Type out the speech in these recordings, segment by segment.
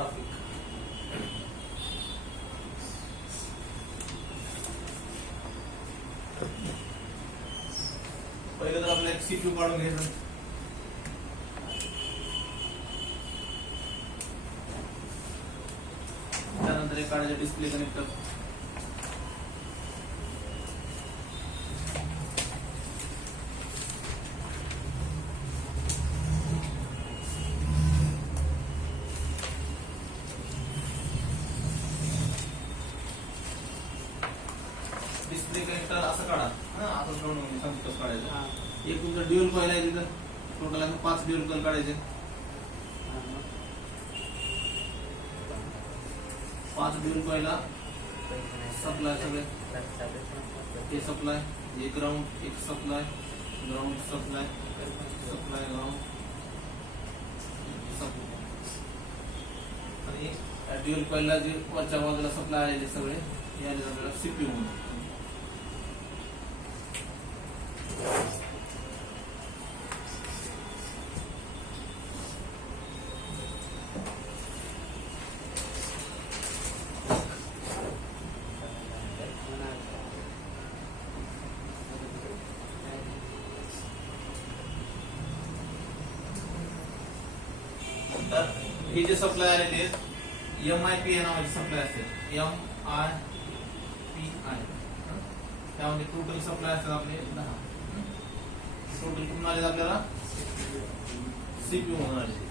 Graphic. पहिलं तर आपल्याला एक सीपीयू काढून घ्यायचं. त्यानंतर एक काढायचं डिस्प्ले कनेक्टर. डिस्प्ले कनेक्टर असं काढा. आता सांगतो कसं काढायचं. एक तुमचं ड्युअल कॉइल आहे तिथं. टोटल 5 ड्युअल कॉइल काढायचे. 5 ड्युअल कॉइलला सप्लाय सगळे हे सप्लाय, एक ग्राउंड, एक supply, ground, supply, supply, ground, supply. आणि ड्युअल कॉइलला जे वरच्या बाजूला सप्लाय आलेले सगळे हे आले आपल्याला सीपीयू म्हणून. हे जे सप्लाय आलेले आहेत MIPI नावाचे सप्लाय असतात. MIPI त्यामध्ये टोटल सप्लाय असतात आपले 10. टोटल कुठून आले आपल्याला सीपीयू म्हणून आले.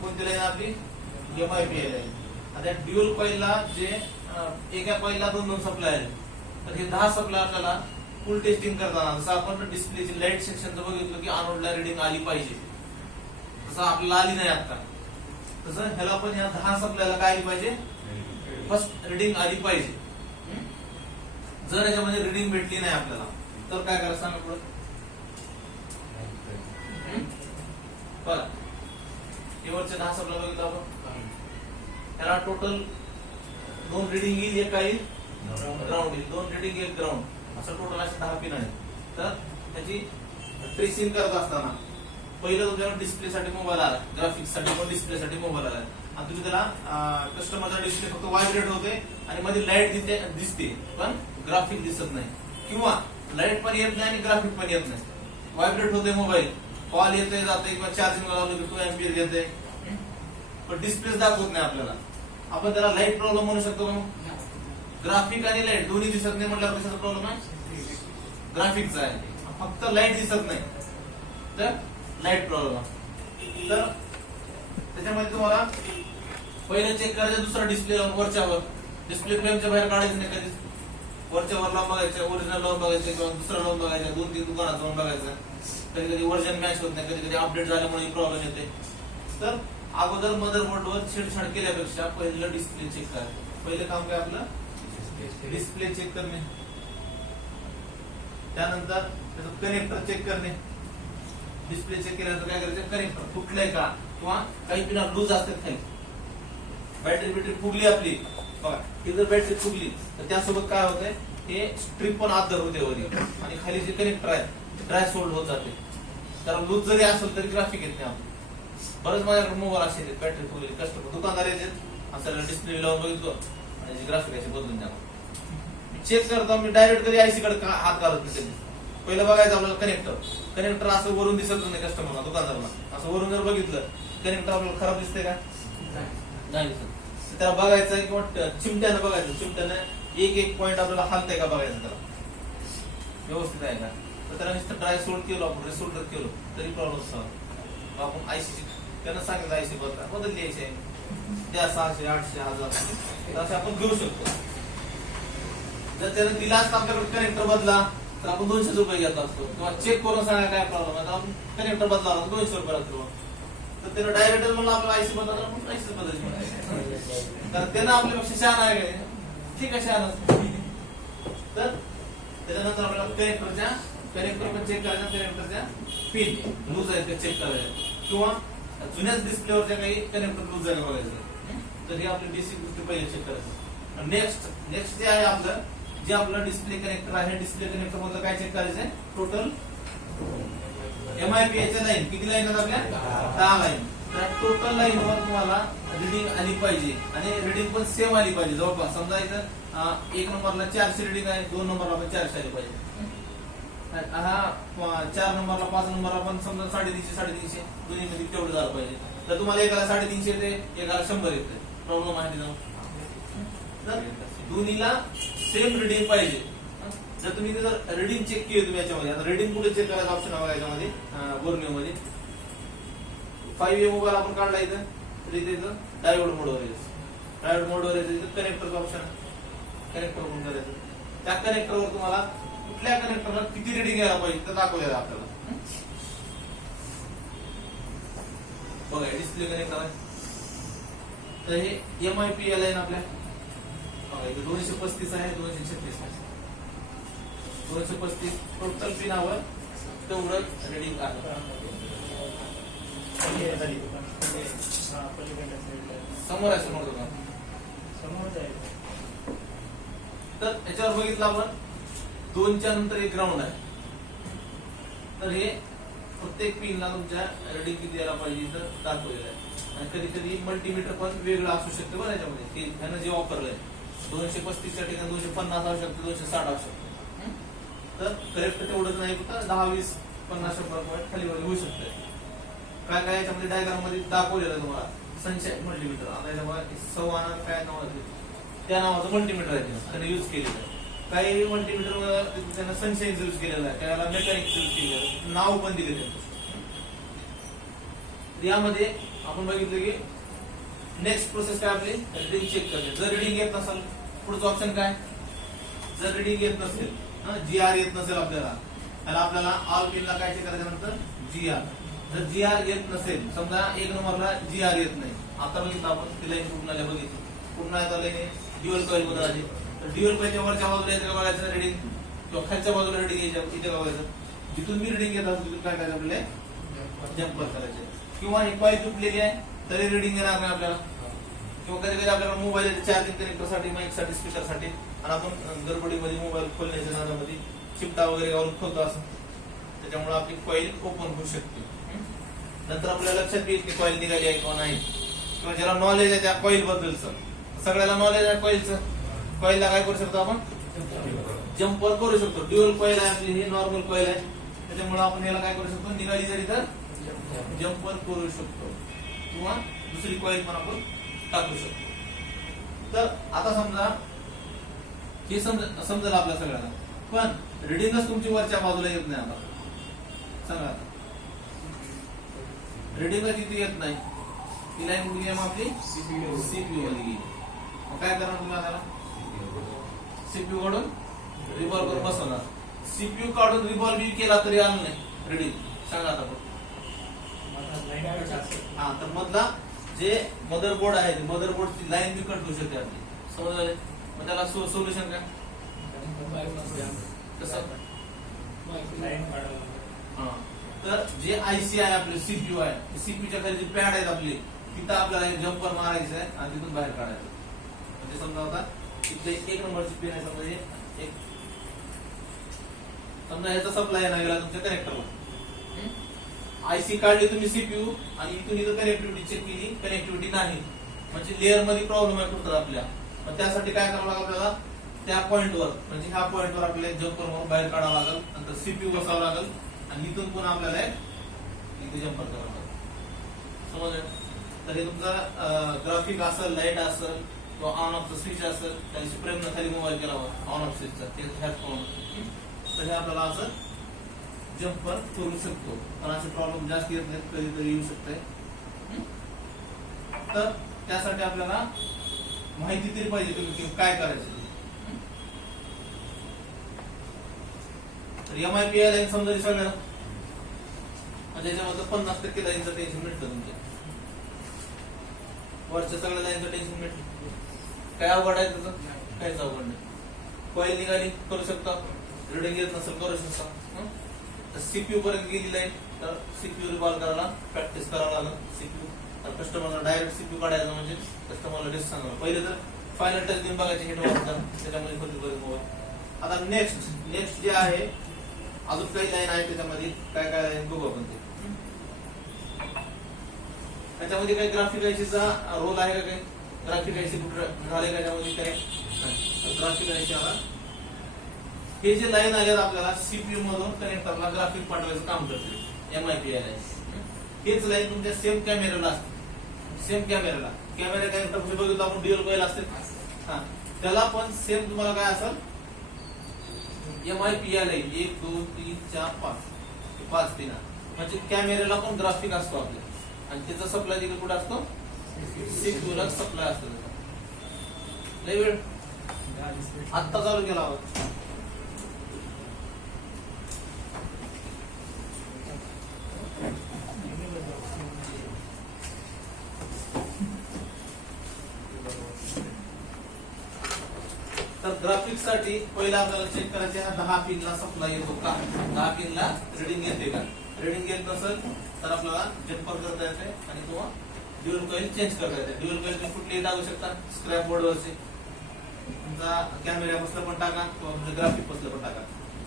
कोणती लाईन आपली MIPI लाईन. आता ड्युअल कॉइलला जे एका कॉइलला 2 सप्लाय आहेत, तर हे 10 सप्लाय आपल्याला फुल टेस्टिंग करताना जसं आपण डिस्प्लेची लाईट सेक्शनचं बघितलं की अनोडला रिडिंग आली पाहिजे, तसं आपल्याला आली नाही आता. तसं ह्याला पण या 10 सप्लायला काय आली पाहिजे, फर्स्ट रिडिंग आली पाहिजे. जर याच्यामध्ये रिडिंग भेटली नाही आपल्याला तर काय करायचं सांगा पुढे. बघा वरचे 10 सप्लाय बघितलं आपण. त्याला टोटल 2 रिडिंग येईल, एक येईल ग्राउंड येईल, 2 रिडिंग, एक ग्राउंड, असं टोटल असे 10 पिन आहेत. तर त्याची ट्रेसिंग करत असताना पहिलं तुमच्याकडे डिस्प्लेसाठी मोबाईल आला, ग्राफिक्ससाठी पण डिस्प्लेसाठी मोबाईल आला, आणि तुम्ही त्याला कस्टमरचा डिस्प्ले फक्त व्हायब्रेट होते आणि मध्ये लाईट दिसते पण ग्राफिक दिसत नाही, किंवा लाईट पण येत नाही आणि ग्राफिक पण येत नाही. व्हायब्रेट होते मोबाईल, कॉल येते जाते किंवा चार्जिंग लावलं की 2 एम्पियर घेते, पण डिस्प्लेच दाखवत नाही आपल्याला. आपण त्याला लाईट प्रॉब्लेम म्हणू शकतो का? ग्राफिक आणि लाईट दोन्ही दिसत नाही म्हटल्यावर कशाचा प्रॉब्लेम आहे? ग्राफिकचा आहे. फक्त लाईट दिसत नाही तर लाईट प्रॉब्लेम आहे. तर त्याच्यामध्ये तुम्हाला पहिलं चेक करायचं, दुसरा डिस्प्ले लावून वरच्यावर, डिस्प्ले फ्रेमच्या बाहेर काढायचं नाही कधीच. वरच्यावर लावून बघायचं, ओरिजिनल लावून बघायचं किंवा दुसरा लावून बघायचं, 2-3 दुकानात जाऊन बघायचं. कधी कधी व्हर्जन मॅच होत नाही, कधी कधी अपडेट झाल्यामुळे प्रॉब्लेम येते. तर अगोदर मदरबोर्डवर छेडछाड केल्यापेक्षा पहिलं डिस्प्ले चेक करायचं. पहिलं काम काय आपलं, डिस्प्ले चेक करणे. त्यानंतर त्याचं कनेक्टर चेक करणे. डिस्प्ले चेक केल्यानंतर काय करायचं, कनेक्टर फुटलंय का, किंवा काही पिना लूज असतात खाली, बॅटरी फुगली आपली. बघा ही जर बॅटरी फुगली तर त्यासोबत काय होतंय, हे स्ट्रिप पण आत धरते वरी, आणि खाली जे कनेक्टर आहे ड्राय सोल्ड होत जाते. तर लूज जरी असेल तरी ग्राफिक येत नाही. बरेच माझ्याकडे मोबाईल असे बॅटरी फुगलेली, कस्टमर दुकानदार येतात असं डिस्प्ले लावून बघितलो आणि ग्राफिक असे बदलून द्या. चेक करता मी डायरेक्ट कधी आयसी कडे हात घालत नाही. पहिलं बघायचं आपल्याला कनेक्टर असं वरून दिसत नाही कस्टमरला, दुकानदारला. असं वरून जर बघितलं कनेक्टर आपल्याला खराब दिसतंय का, नाही दिसत. त्याला बघायचं किंवा चिमट्यानं बघायचं, चिमट्यानं एक पॉईंट आपल्याला हालतंय का बघायचं, त्याला व्यवस्थित आहे का. तर त्याला नुसतं ड्राय सोल्ड केलो आपण, रिसोल्डर केलो तरी प्रॉब्लेम सॉल्व्ह. आपण आयसी त्यांना सांगितलं आयसी बदलली आयसी आहे त्या 600, 800, 1000 असे आपण घेऊ शकतो. जर त्याने दिला असता आपल्याकडे कनेक्टर बदला तर आपण 200 रुपये घेत असतो, किंवा चेक करून सांगा काय प्रॉब्लेम आहे, आपण कनेक्टर बदला 200 रुपये लागतो. तर त्यानं डायरेक्टर म्हणलं आपल्याला आयसी बदला, आपण आयसी बदलायची. तर त्यानं आपल्यापेक्षा शहाणा आहे का, ठीक आहे शहाणा. तर त्याच्यानंतर आपल्याला कनेक्टरच्या कनेक्टर पण चेक करायचा, कनेक्टरच्या पिन लूज आहेत का चेक करायचं, किंवा जुन्याच डिस्प्लेवरच्या काही कनेक्टर लूज आहे का बघायचं. तर हे आपली बेसिक गोष्टी पहिले चेक करायचं. नेक्स्ट जे आहे आपलं, जे आपलं डिस्प्ले कनेक्टर आहे, डिस्प्ले कनेक्टर मधलं काय चेक करायचंय, टोटल MIPA लाईन किती लाईन आहेत आपल्या, 10 लाईन. तर टोटल लाईन वर तुम्हाला रिडिंग आली पाहिजे आणि रिडिंग पण सेम आली पाहिजे जवळपास. समजा इथं 1 नंबरला 400 रिडिंग आहे, 2 नंबरला पण 400 आली पाहिजे. हा 4 नंबरला 5 नंबरला पण समजा 350 दोन्ही मध्ये तेवढं झालं पाहिजे. तर तुम्हाला एकाला 350 येते, एकाला 100 येते, प्रॉब्लेम आहे तिथं. तर दोन्हीला सेम रिडिंग पाहिजे. जर तुम्ही जर रिडिंग चेक केली तुम्ही याच्यामध्ये, आता रिडिंग कुठे चेक करायचं ऑप्शन हवा याच्यामध्ये बोर्निओ मध्ये 5A मोबाईल आपण काढला इथं, तर इथे डायोड मोडवर यायचं, डायोड मोडवर यायचं, इथं कनेक्टरचं ऑप्शन कनेक्टर ओपन करायचं. त्या कनेक्टरवर तुम्हाला कुठल्या कनेक्टरला किती रिडिंग यायला पाहिजे तर दाखवलेलं आपल्याला. बघा डिस्प्ले कनेक्टर आहे, तर हे MIPA लाईन आपल्या 235 आहे, 236 आहे, 235 टोटल पिनावर तेवढं रिडिंग आहे. समोर आहे, समोर बघा, तर याच्यावर बघितलं आपण 2च्या नंतर एक ग्राउंड आहे. तर हे प्रत्येक पिनला तुमच्या रिडिंग किती यायला पाहिजे तर दाखवलेलं आहे. आणि कधी कधी मल्टीमीटर पण वेगळं असू शकतं बरं याच्यामध्ये, की ह्यानं जे वापरलंय 235 च्या ठिकाणी 250 असू शकतं, 260 असू शकतं. तर करेक्ट तेवढंच नाही, फक्त 10, 20, 50, 100 पॉईंट खाली वर होऊ शकतं. काय काय याच्यामध्ये डायग्राम मध्ये दाखवलेलं तुम्हाला सनशाईन मल्टीमीटर. आता याच्यामध्ये सव्वाना काय नाव आहे त्या नावाचं मल्टीमीटर आहे त्याने यूज केलेलं आहे. काही मल्टीमीटर त्यांना सनशाईन यूज केलेलं आहे, त्याला मेकॅनिक यूज केलेलं आहे, नाव पण दिले त्यांचं. यामध्ये आपण बघितलं की नेक्स्ट प्रोसेस काय आपली रिडिंग चेक करणे. जर रिडिंग येत नसेल पुढचं ऑप्शन काय, जर रिडिंग येत नसेल, GR येत नसेल आपल्याला ऑल पिनला काय चेक करायचं नंतर GR. जर GR येत नसेल, समजा 1 नंबरला GR येत नाही, आता बघितलं आपण ती लाईन कुठून आल्या बघितली, कुठून आल्या लाईन ड्युअल कॉइल मध्ये आली. तर ड्युअल कॉइलच्या वरच्या बाजूला येतं का बघायचं रिडिंग, किंवा खालच्या बाजूला रिडिंग यायचं इथे बघायचं. जिथून मी रिडिंग येत असेल तिथून काय करायचं आपल्याला जम्पर करायचे. किंवा ही कॉइल तुटलेली आहे तरी रिडिंग येणार नाही आपल्याला, किंवा कधी कधी आपल्याला मोबाईल चार्जिंग कनेक्टरसाठी, माईकसाठी, स्पीकरसाठी, आणि आपण गडबडीमध्ये मोबाईल खोलण्याच्या नादामध्ये चिमटा वगैरे घालून खोलतो असं, त्याच्यामुळे आपली कॉइल ओपन होऊ शकते. नंतर आपल्याला लक्षात येईल की कॉइल निघाली आहे किंवा नाही, किंवा ज्याला नॉलेज आहे त्या कॉइल बद्दलचं, सगळ्याला नॉलेज आहे कॉइलचं, कॉइलला काय करू शकतो आपण जम्पर करू शकतो. ड्युअल कॉइल आहे आपली, ही नॉर्मल कॉइल आहे, त्याच्यामुळे आपण याला काय करू शकतो, निघाली जरी तर जम्पर करू शकतो, किंवा दुसरी कॉइल पण आपण टाकू शकतो. तर आता समजा हे समजेल आपल्या सगळ्यांना, पण रिडिंगच तुमची वरच्या बाजूला येत नाही. आता सांगा, रिडिंगच इथे येत नाही, ती लाईन कुठे आहे आपली CPU मध्ये गेली. मग काय करणार तुम्ही आता, CPU काढून रिव्हॉल्व करून बसवणार. CPU काढून रिव्हॉल्व केला तरी आलं नाही रिडिंग, सांगा आता. हा, तर मधला जे मदरबोर्ड आहे, मदरबोर्डची लाईन बी कट होऊ शकते आपली, समजले. मग त्याला सोल्युशन काय, तर जे IC आहे आपले CPU आहे, CPUच्या खाली जे पॅड आहेत आपले, तिथं आपल्याला जम्पर मारायचं आहे आणि तिथून बाहेर काढायचं. म्हणजे समजा आता तिथे 1 नंबरची पिन आहे, समजा ह्याचा सप्लाय नाही गेला तुमच्या कनेक्टरला, IC काढली तुम्ही CPU आणि इथून इथं कनेक्टिव्हिटी चेक केली, कनेक्टिव्हिटी नाही, म्हणजे लेअर मध्ये प्रॉब्लेम आहे कुठं आपल्या. मग त्यासाठी काय करावं लागेल आपल्याला, त्या पॉइंटवर म्हणजे ह्या पॉइंटवर आपल्याला जम्पर मारून बाहेर काढावं लागेल, नंतर CPU बसावं लागेल आणि इथून पुन्हा आपल्याला इथे जम्पर करावं लागेल. समजलं. तर हे तुमचा ग्राफिक असेल, लाईट असेल, किंवा ऑन ऑफचा स्विच असेल, त्याची प्रयत्न खाली मोबाईल केला ऑन ऑफ स्विचचा, ते ह्याच तर हे आपल्याला असं जम्पर करू शकतो. पण असे प्रॉब्लेम जास्त येत नाहीत, कधीतरी येऊ शकते. तर त्यासाठी आपल्याला माहिती तरी पाहिजे की काय करायचं. तर MIPA लाईन समजा सगळं म्हणजे याच्यामध्ये 50% लाईनचं टेन्शन मिळतं तुमच्या, वरच्या सगळ्या लाईनचं टेन्शन मिळतं. काय अवघड आहे त्याचं, काहीच अवघड नाही. कॉइल निघाली करू शकता, रिडिंग येत नसेल करू शकता. तर सीपीयू पर्यंत गेलेलं आहे, तर सीपीयू रिकॉल करायला प्रॅक्टिस करावं लागलं. सीपीयू तर कस्टमरला डायरेक्ट सीपीयू काढायचं म्हणजे कस्टमरला लिस्ट सांगावं. पहिले तर फायनल टच देऊन बघायचे हे नव्हतं, त्याच्यामध्ये होती बरेच मोबाईल. आता नेक्स्ट जे आहे अजून काही लाईन आहे त्याच्यामध्ये, काय काय लाईन बघू आपण ते. त्याच्यामध्ये काही ग्राफिक आयसीचा रोल आहे का? काही ग्राफिक आयसी कुठं झाले का त्याच्यामध्ये? काय ग्राफिक आयसी आला, हे जे लाईन आले आपल्याला सीपीयू मधून कनेक्टरला ग्राफिक पाठवायचं काम करते MIPI लाईन. हेच लाईन तुमच्या सेम कॅमेराला असते. सेम कॅमेरा कनेक्टर तुम्ही बघितलं आपण ड्युअल कॉइल असते, त्याला पण सेम तुम्हाला काय असेल MIPI लाईन 1 2 3 4 5 5 पिन, म्हणजे कॅमेऱ्याला पण ग्राफिक असतो आपल्या, आणि त्याचा सप्लाय तिकडे कुठे असतो? सीपीयू ला सप्लाय असतो. लय वेळ आत्ता चालू केला आहोत. तर ग्राफिक्स साठी पहिला आपल्याला चेक करायचे 10 पिनला सप्लाय येतो का, 10 पिनला रीडिंग येते का. रीडिंग येत नसेल तर आपल्याला जम्पर करता येते आणि किंवा ड्युअल कॉइल चेंज करता येते. ड्युअल कॉइल कुठलेही टाकू शकता, स्क्रॅप बोर्डवरचे, तुमचा कॅमेरा बसला पण टाका किंवा ग्राफिक बसलं पण टाका.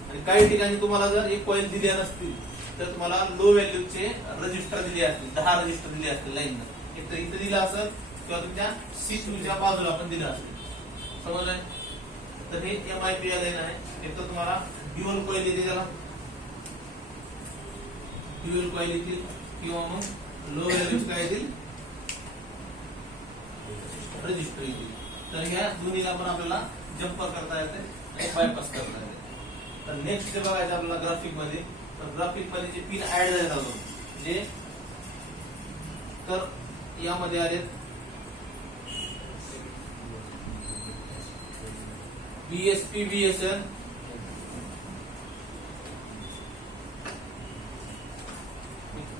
आणि काही ठिकाणी तुम्हाला जर एक कॉइल दिल्या नसतील तर तुम्हाला लो व्हॅल्यूचे रजिस्टर दिले असतील, 10 रजिस्टर दिले असतील लाईन. एक तर इथे दिलं असेल किंवा तुमच्या सीपीयूच्या बाजूला पण दिलं असेल. समजलंय? तर हे MIPI लाईन आहे. एक तर तुम्हाला ड्युअल कॉइल येते, त्याला ड्युअल कॉइल येतील किंवा मग लो व्हॅल्यूज काय येतील रजिस्टर येतील. तर ह्या दोन्हीला पण आपल्याला जम्पर करता येते आणि बायपास करता येते. तर नेक्स्ट जे बघायचं आपल्याला ग्राफिक मध्ये, तर ग्राफिक मध्ये जे पिन ऍड झाले अजून जे, तर यामध्ये आले BSP BSN,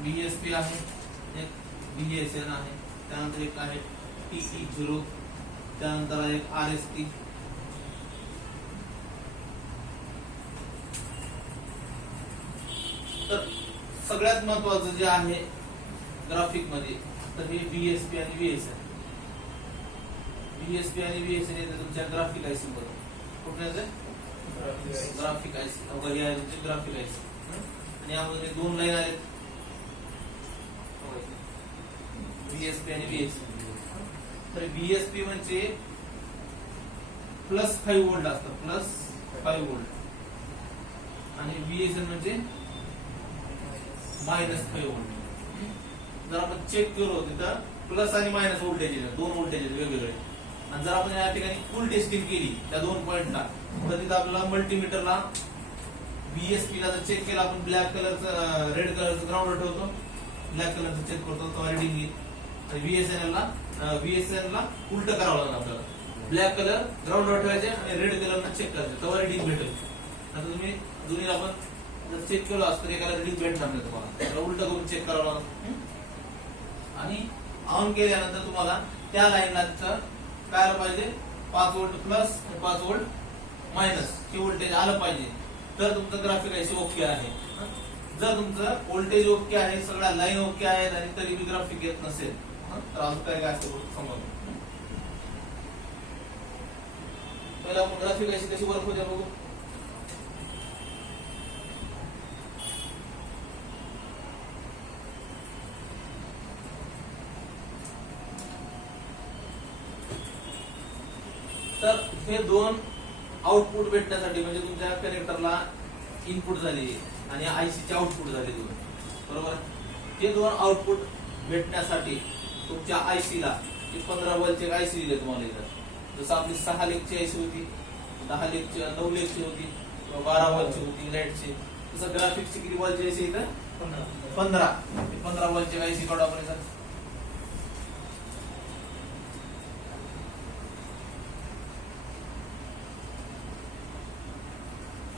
BSP आहे, एक BSN आहे, त्यानंतर एक आहे TE0, त्यानंतर एक RST. तर सगळ्यात महत्वाचं जे आहे ग्राफिक मध्ये, तर हे BSP आणि VSN. BSP आणि VSN येते तुमच्या ग्राफिक आयसी मध्ये. कुठे येते? ग्राफिक आयसी वगैरे आहे तुमचे ग्राफिक आयसी. आणि यामध्ये दोन लाईन आहेत BSP आणि VSN. तर BSP म्हणजे +5 व्होल्ट असतं, +5 व्होल्ट, आणि VSN म्हणजे -5 व्होल्ट. जर आपण चेक केलो तिथं प्लस आणि मायनस व्होल्टेज आहेत, 2 व्होल्टेज आहेत वेगवेगळे. आणि जर आपण या ठिकाणी फुल टेस्टिंग केली त्या 2 पॉइंटला, तर तिथं आपल्याला मल्टीमीटरला BSP ला जर चेक केला आपण, ब्लॅक कलरचं रेड कलरचं ग्राउंडवर ठेवतो, ब्लॅक कलरचं चेक करतो तेव्हा रिडिंग येईल. VSN ला उलट करावं लागणार आपल्याला, ब्लॅक कलर ग्राउंडवर ठेवायचे आणि रेड कलरला चेक करायचे तेव्हा रिडिंग भेटेल. आता तुम्ही दोन्हीला आपण जर चेक केलं असतं एकाला रिडिंग भेटणार नाही तुम्हाला, उलट करून चेक करावं लागतं. आणि ऑन केल्यानंतर तुम्हाला त्या लाईनला काय आलं पाहिजे, 5 व्होल्ट प्लस 5 व्होल्ट मायनस हे व्होल्टेज आलं पाहिजे, तर तुमचं ग्राफिक आयसी ओके आहे. जर तुमचं व्होल्टेज ओके आहे, सगळ्या लाईन ओके आहेत आणि तरी बी ग्राफिक येत नसेल तर अजून काय काय असतं समजून. पहिला आपण ग्राफिक आयसी कशी वर्क होते बघू. तर हे 2 आउटपुट भेटण्यासाठी, म्हणजे तुमच्या कनेक्टरला इनपुट झाली आणि आयसीचे आउटपुट झाले 2, बरोबर. हे 2 आउटपुट भेटण्यासाठी तुमच्या आयसीला 15 वोल्टची आयसी दिली तुम्हाला इथं. जसं आपली 6 लेगची आयसी होती, 10 लेगची, 9 लेगची होती, 12 वोल्टची होती लाईटची, तसं ग्राफिक्सची किती वोल्टची आयसी इथं 15 वोल्टची आयसी काढू आपण इथं.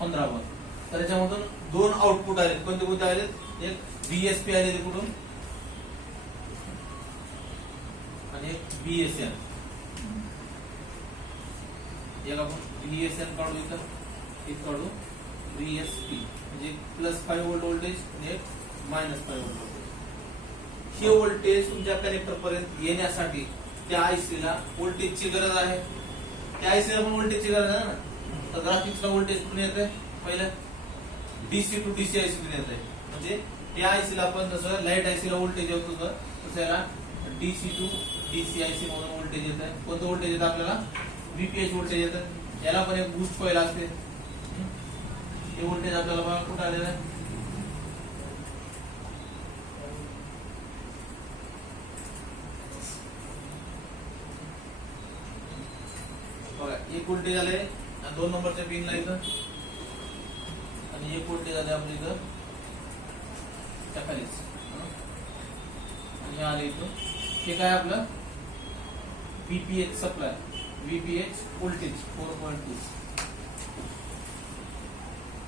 तर त्याच्यामधून 2 आउटपुट आले. कोणते कोणते आले? एक BSP आलेले कुठून आणि एक BSN. एक आपण BSN काढू, इथं एक काढू VSP म्हणजे +5 व्होल्ट व्होल्टेज आणि -5 व्होल्ट व्होल्टेज. हे व्होल्टेज तुमच्या कनेक्टर पर्यंत येण्यासाठी त्या आयसी ला व्होल्टेजची गरज आहे. त्या आयसी ला पण व्होल्टेजची गरज आहे ना. तर ग्राफिक्सला व्होल्टेज कुठून येत आहे? पहिलं डीसी टू डीसी आयसी तून येत आहे. म्हणजे त्या आयसी ला पण जसं लाईट आयसी ला व्होल्टेज येत होतं तसं याला डीसी टू डीसी आयसी म्हणून व्होल्टेज येत आहे. कोणतं व्होल्टेज येतं आपल्याला? VPH व्होल्टेज येतं. याला पण एक बूस्ट कॉइल असते. हे व्होल्टेज आपल्याला बघा कुठं आलेलं आहे? बघा एक व्होल्टेज आले 2 नंबरच्या पिनला इथं आणि एक व्होल्टेज आले आपल्या इथं त्या खालीच आणि आले इथं. हे काय आपलं VPH सप्लाय, VPH व्होल्टेज 4.2.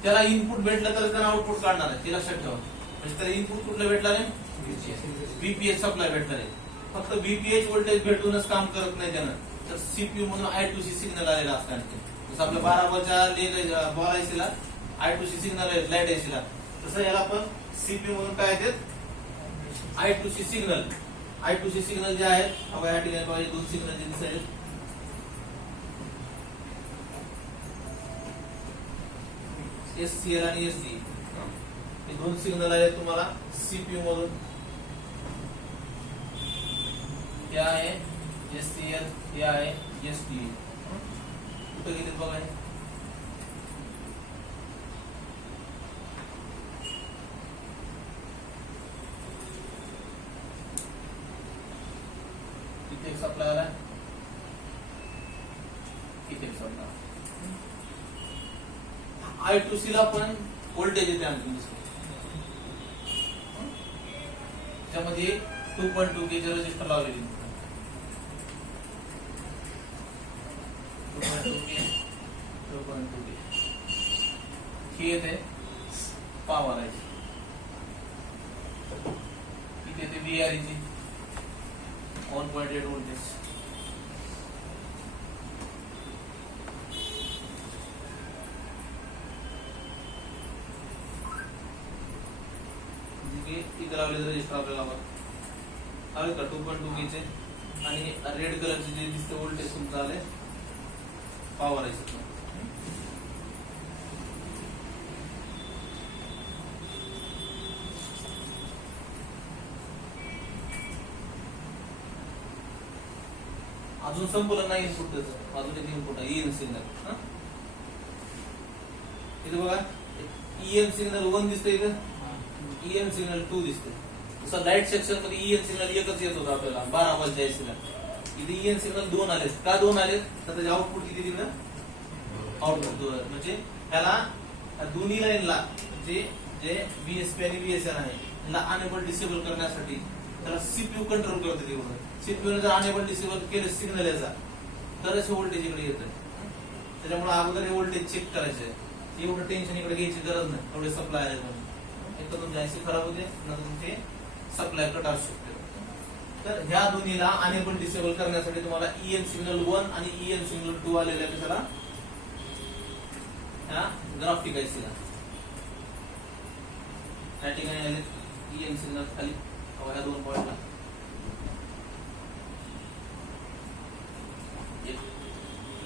त्याला इनपुट भेटलं तर त्याला आउटपुट काढणार आहे. ते लक्षात ठेवा. म्हणजे त्याला इनपुट कुठलं भेटणार आहे? VPH सप्लाय भेटणार आहे. फक्त VPH व्होल्टेज भेटूनच काम करत नाही त्यानं. तर सीपीयू म्हणून I2C सिग्नल आलेला असतं. जसं आपल्या 12 वरच्या बॉल आयसीला I2C सिग्नल आहे लाईट आयसीला, तसं याला पण सीपीयू म्हणून काय येतात? I2C signal. I2C सिग्नल जे आहेत या ठिकाणी बघा 2 सिग्नल जे दिसत आहेत. SCL आणि SD हे 2 सिग्नल आहेत तुम्हाला सीपीयू मधून. हे आहे SCL, हे आहे SDA. कुठे गेले बघा. इथे सप्लाय आला, इथे सप्लाय. I2C ला पण व्होल्टेज येते आणखी त्यामध्ये 2.2 के चे रेजिस्टर लावलेले. 2.2 के हे येते पॉवर आहे. इथे येते VRE ची 1.8 व्होल्टेज. इथे लावलेलं रजिस्टर आपल्याला आले का 2.2 के चे आणि रेड कलरचे जे दिसते व्होल्टेज तुमचं आले पॉवर आहे. अजून संपलं नाही इनपुट त्याचं. अजून एक इनपुट आहे EN सिग्नल. इथे बघा EN सिग्नल 1 दिसतंय इथं, EN सिग्नल 2 दिसतंय. जसं लाईट सेक्शन मध्ये EN सिग्नल एकच येत होता आपल्याला 12 वोल्टच्या आयसीला. इथे EN सिग्नल 2 आले. का 2 आले? तर त्याचे आउटपुट किती दिलं? आउटपुट म्हणजे त्याला दोन्ही लाईनला म्हणजे जे VSP आणि VSN आहे त्याला अनेबल डिसेबल करण्यासाठी त्याला सीपीयू कंट्रोल करते. तेवढं सीपीयू जर अनेबल डिसेबल केलं सिग्नल याचा तरच हे व्होल्टेज इकडे येतं. त्याच्यामुळे अगोदर हे व्होल्टेज चेक करायचे. एवढं टेन्शन इकडे घ्यायची गरज नाही. एवढे सप्लाय आहे एक तर तुमची आयसी खराब होते, नंतर तुमचे सप्लाय कट असू शकते. तर ह्या दोन्हीला अनेबल डिसेबल करण्यासाठी तुम्हाला EN सिग्नल 1 आणि EN सिग्नल 2 आलेले आहे. त्याला ह्या ग्राफिक आयसीला त्या ठिकाणी आले EN सिग्नल खाली ह्या 2 पॉइंटला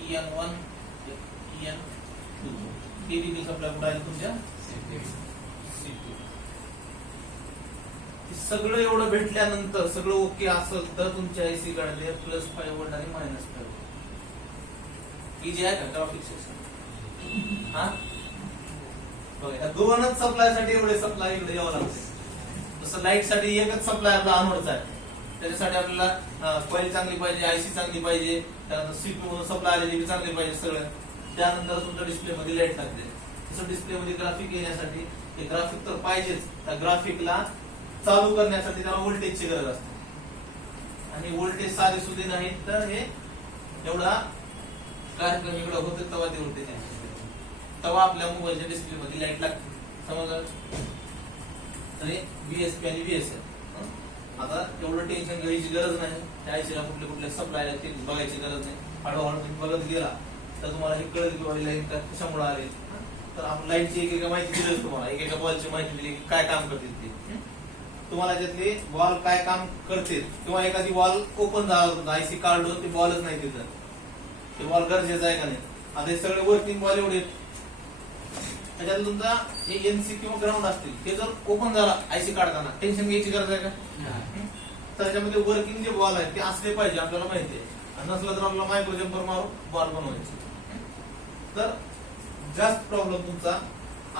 EN1 EN2 हे देखील सप्लाय कुठे आहे तुमच्या सीपीयू. सगळं एवढं भेटल्यानंतर सगळं ओके असेल तर तुमच्या आयसी कडे +5 व्होल्ट आणि -5 व्होल्ट इजी आहे का ग्राफिक सेक्शन? हा बघा दोनच सप्लाय साठी एवढे सप्लाय इकडे यावं लागते. तसं लाईट साठी एकच सप्लाय आपला अनवरचा आहे. त्याच्यासाठी आपल्याला कॉइल चांगली पाहिजे, आयसी चांगली पाहिजे, त्यानंतर सीपीयू सप्लाय आलेली चांगली पाहिजे सगळं. त्यानंतर तुमच्या डिस्प्ले मध्ये लाईट लागते. तसं डिस्प्ले मध्ये ग्राफिक येण्यासाठी हे ग्राफिक तर पाहिजेच. त्या ग्राफिकला चालू करण्यासाठी त्याला व्होल्टेजची गरज असते आणि व्होल्टेज साधे सुधे नाही तर हे एवढा कार्यक्रम इकडे होते तेव्हा ते व्होल्टेज तेव्हा आपल्या मोबाईलच्या डिस्प्ले मध्ये लाईट लागते. समजा तरी VSP आणि VSN. आता एवढं टेन्शन घ्यायची गरज नाही. त्या आयसीला कुठले कुठले सप्लाय बघायची गरज नाही. हळूहळू तुम्ही बघत गेला तर तुम्हाला हे कळेल की लाईन कशामुळे आले. तर आपण लाईनची एक माहिती दिली तुम्हाला, एकेका बॉलची माहिती दिली की काय काम करते ते. तुम्हाला त्यातले बॉल काय काम करते, किंवा एखादी बॉल ओपन झाला आयसी काढलो ते बॉलच नाही तिथं, ते बॉल गरजेचं आहे का नाही. आता हे सगळे वर्किंग बॉल एवढे त्याच्यात तुमचा हे एनसी किंवा ग्राउंड असतील, ते जर ओपन झाला आयसी काढताना टेन्शन घ्यायची गरज आहे का. तर त्याच्यामध्ये वर्किंग जे बॉल आहेत ते असले पाहिजे आपल्याला माहिती आहे, आणि नसलं तर आपल्याला मायक्रो जम्पर मारून बॉल बनवायचे. तर जास्त प्रॉब्लेम तुमचा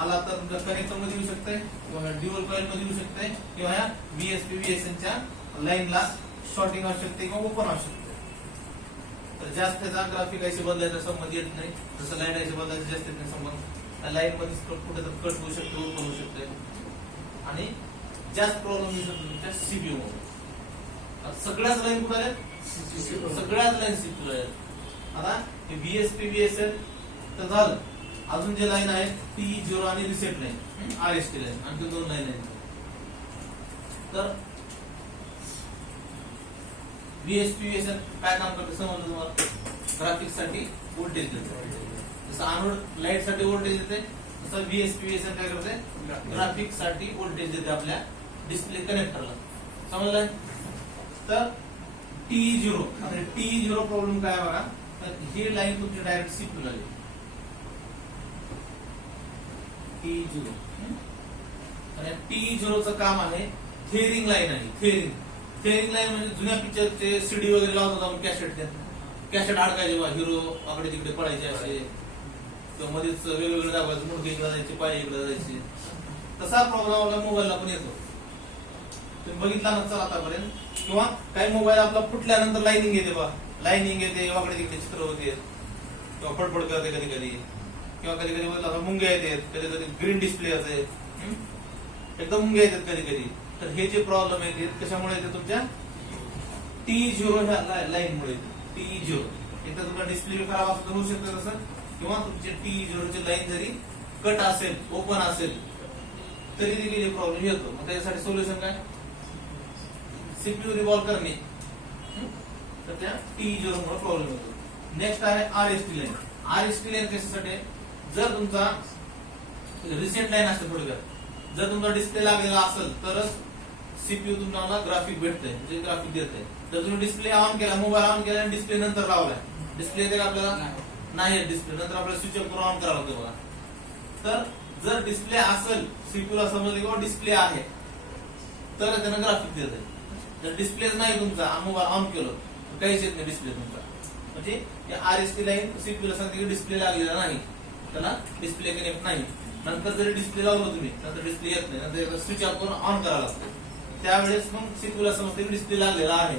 आला तर तुमच्या कनेक्टर मध्ये येऊ शकते, किंवा ड्युअल कॉइल मध्ये येऊ शकते, किंवा ह्या बीएसपी बीएसएनच्या लाईनला शॉर्टिंग असू शकते किंवा ओपन असू शकते. तर जास्त त्याचा ग्राफिक आयसी बदलायचा संबंध येत नाही, जसं लाईन आयसी बदलायचा जास्त येत नाही संबंध. लाईन मध्ये कुठे तर कट होऊ शकते, ओपन होऊ शकते, आणि जास्त प्रॉब्लेम येऊ शकतो तुमच्या सीपीयू मध्ये. सगळ्याच लाईन कुठे आहेत, सगळ्याच लाईन सीपीयू आहेत. आता हे बीएसपी बीएसएन तर झालं, अजून जे लाईन आहे टी0 आणि रिसेट लाईन, आरएसटी लाईन, आणखी 2 लाईन आहेत. तर बीएसपी बीएसएन काय काम करते समजलं तुम्हाला. ग्राफिक्स साठी व्होल्टेज देते, जसं अनोड लाईट साठी व्होल्टेज देते, तसं बीएसपी बीएसएन काय करते, ग्राफिक्स साठी व्होल्टेज देते आपल्या डिस्प्ले कनेक्टरला. समजलं. तर टी0 आणि टी0 प्रॉब्लेम काय बघा, तर ही लाईन तुमची डायरेक्ट सीपीयू ला गेली. टी0 आणि टी0चं काम आहे थेरिंग लाईन आहे. थेरिंग लाईन म्हणजे जुन्या पिक्चरचे सीडी वगैरे लावतात आपण, कॅसेट अडकायचे बा, हिरो आकडे तिकडे पडायचे असे, किंवा मध्येच वेगवेगळे दाखवायचं, मुडके इकडे जायचे, पाय इकडे जायचे. तसा प्रॉब्लेम आपल्या मोबाईलला पण येतो, तुम्ही बघितला नसेल आतापर्यंत. किंवा काही मोबाईल आपला फुटल्यानंतर लाईनिंग येते बा, लाईनिंग येते, वाकडे तिकडे चित्र होते, किंवा फडफड करते कधी कधी, किंवा कधी कधी मुंग्या येतात, कधी कधी ग्रीन डिस्प्ले येते, एकदम मुंग्या येतात कधी कधी. तर हे जे प्रॉब्लेम येतात कशामुळे येते, तुमच्या टी0 ह्या लाईन मुळे. टी0 एकदा तुमचा डिस्प्ले खराब असं होऊ शकतं तसं, किंवा तुमचे टी0 ची लाईन जरी कट असेल, ओपन असेल, तरी देखील हे प्रॉब्लेम येतो. मग त्याच्यासाठी सोल्युशन काय, सीपीयू रिव्हॉल्व करणे. तर त्या टी0 मुळे प्रॉब्लेम येतो. नेक्स्ट आहे आरएसटी लाईन. आरएसटी लाईन कशासाठी, जर तुमचा रिसेट लाईन असते थोडक्यात, जर तुमचा डिस्प्ले लागलेला असेल तरच सीपीयू तुम्हाला ग्राफिक भेटतंय, म्हणजे ग्राफिक देत. जर तुम्ही डिस्प्ले ऑन केला, मोबाईल ऑन केला आणि डिस्प्ले नंतर लावलाय, डिस्प्ले येते का आपल्याला, नाही डिस्प्ले, नंतर आपल्याला स्विच ऑफ करून ऑन करावं लागतं बघा. तर जर डिस्प्ले असेल, सीपीयूला समजले किंवा डिस्प्ले आहे तर त्यानं ग्राफिक देत आहे. जर डिस्प्लेच नाही तुमचा, मोबाईल ऑन केलं काहीच येत नाही डिस्प्ले तुमचा, म्हणजे आरएसटी लाईन सीपीयूला सांगते की डिस्प्ले लागलेला नाही, त्याला डिस्प्ले कनेक्ट नाही. नंतर जरी डिस्प्ले लावलं तुम्ही, नंतर डिस्प्ले येत नाही, नंतर स्विच ऑफ करून ऑन करावं लागतं. त्यावेळेस मग सीपीयूला समजते की डिस्प्ले लागलेला आहे.